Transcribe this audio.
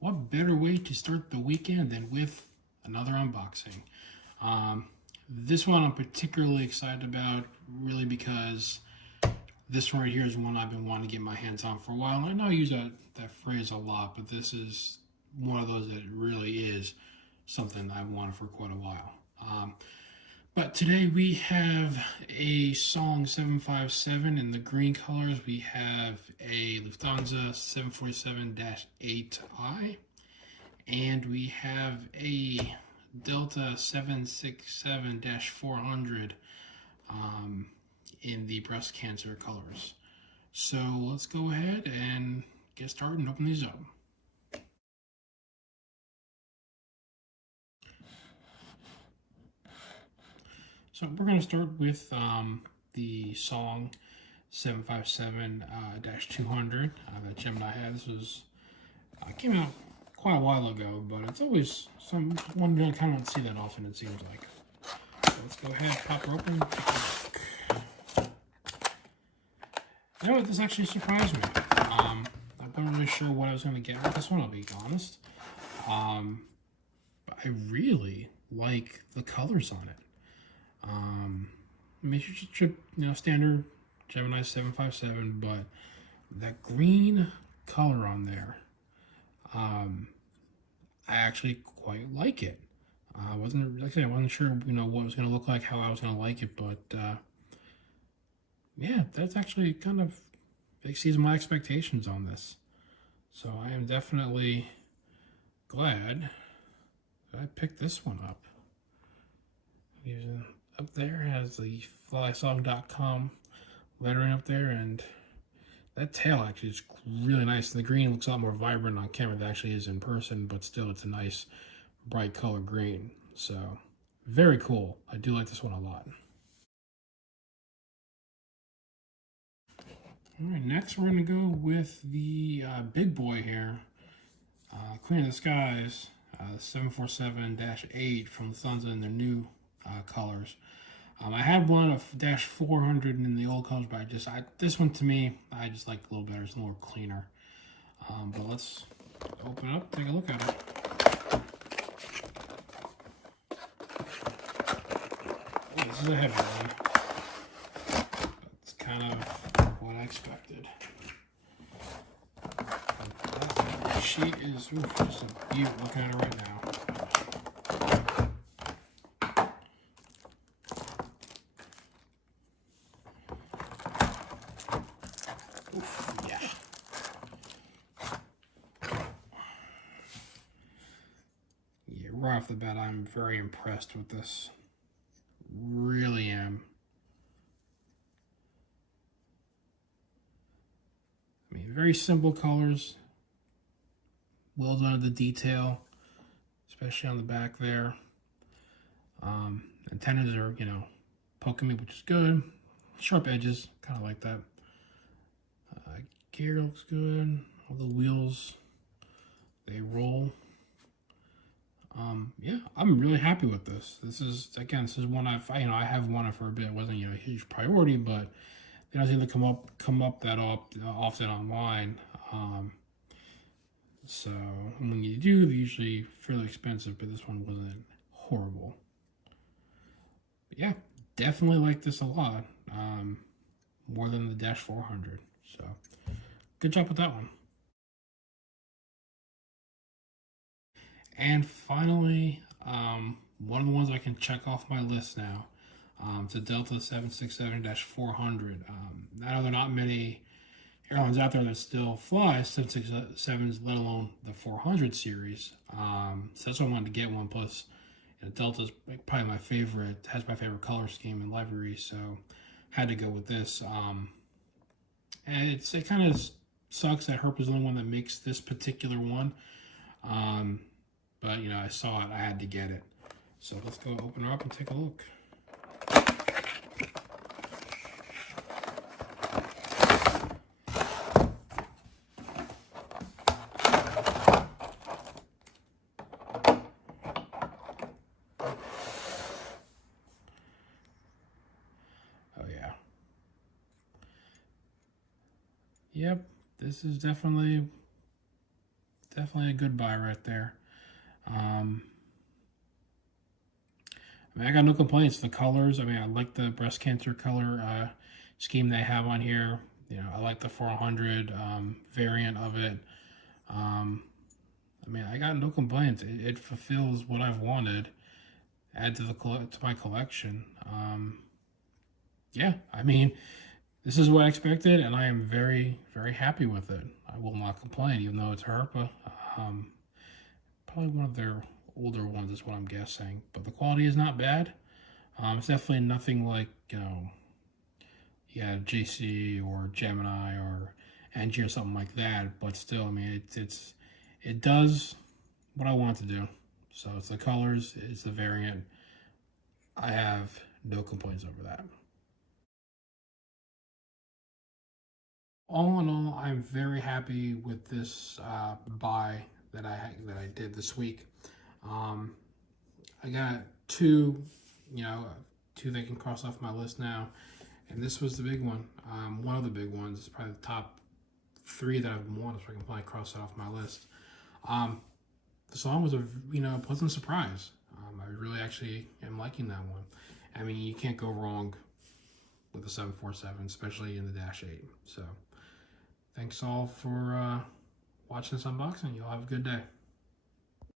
what better way to start the weekend than with another unboxing? Um, this one I'm particularly excited about, really because this one right here is one I've been wanting to get my hands on for a while. And I know I use that phrase a lot, but this is one of those that really is something I've wanted for quite a while. But today we have a Song 757 in the green colors. We have a Lufthansa 747-8i, and we have a Delta 767-400 in the breast cancer colors. So let's go ahead and get started and open these up. So we're going to start with the Song 757-200 that Gemini had. This was came out quite a while ago, but it's always one you kind of don't see that often, it seems like. So let's go ahead, pop her open. You know what? This actually surprised me. I wasn't really sure what I was going to get with this one, I'll be honest. But I really like the colors on it. I mean, it's just standard Gemini 757, but that green color on there, I actually quite like it. I wasn't, like I said, I wasn't sure, what it was going to look like, how I was going to like it, but yeah, that's actually kind of exceeds my expectations on this. So I am definitely glad that I picked this one up. Up there has the flysong.com lettering up there, and that tail actually is really nice. And the green looks a lot more vibrant on camera than it actually is in person, but still it's a nice bright color green. So very cool. I do like this one a lot. All right, next we're gonna go with the big boy here, Queen of the Skies, 747-8 from Lufthansa in their new colors. I had one of Dash 400 in the old colors, but this one to me, I just like a little better. It's a little cleaner. But let's open it up, take a look at it. Oh, this is a heavy one. It's kind of what I expected. That sheet is just a beaut looking at it right now. Right off the bat, I'm very impressed with this. Really am. I mean, very simple colors. Well done at the detail, especially on the back there. Antennas are, poking me, which is good. Sharp edges, kind of like that. Gear looks good. All the wheels, they roll. Yeah, I'm really happy with this. This is one I have wanted for a bit. It wasn't a huge priority, but they don't seem to come up that often online. So when you do, they're usually fairly expensive, but this one wasn't horrible. But yeah, definitely like this a lot. More than the Dash 400. So good job with that one. And finally, one of the ones I can check off my list now. It's a Delta 767-400. I know there are not many airlines out there that still fly 767s, let alone the 400 series. So that's why I wanted to get one. Plus, Delta's probably my favorite, has my favorite color scheme and livery, so had to go with this. And it kind of sucks that Herp is the only one that makes this particular one. But I saw it, I had to get it. So let's go open her up and take a look. Oh yeah. Yep, this is definitely definitely a good buy right there. Um, I mean, I got no complaints. The colors, I mean, I like the breast cancer color scheme they have on here. You know, I like the 400 variant of it. Um, I mean, I got no complaints. It fulfills what I've wanted. Add to to my collection. Yeah, I mean, this is what I expected, and I am very, very happy with it. I will not complain, even though it's Herpa. Um, Probably one of their older ones is what I'm guessing, but the quality is not bad. It's definitely nothing like yeah, JC or Gemini or NG or something like that. But still, I mean, it does what I want to do. So it's the colors, it's the variant. I have no complaints over that. All in all, I'm very happy with this buy that I did this week. Um, I got two, you know, two that can cross off my list now, and this was the big one. One of the big ones. It's probably the top three that I've wanted, so I can probably cross it off my list. Um, the song was a pleasant surprise. I really actually am liking that one. I mean, you can't go wrong with the 747, especially in the Dash 8. So, thanks all for watching this unboxing. You'll have a good day.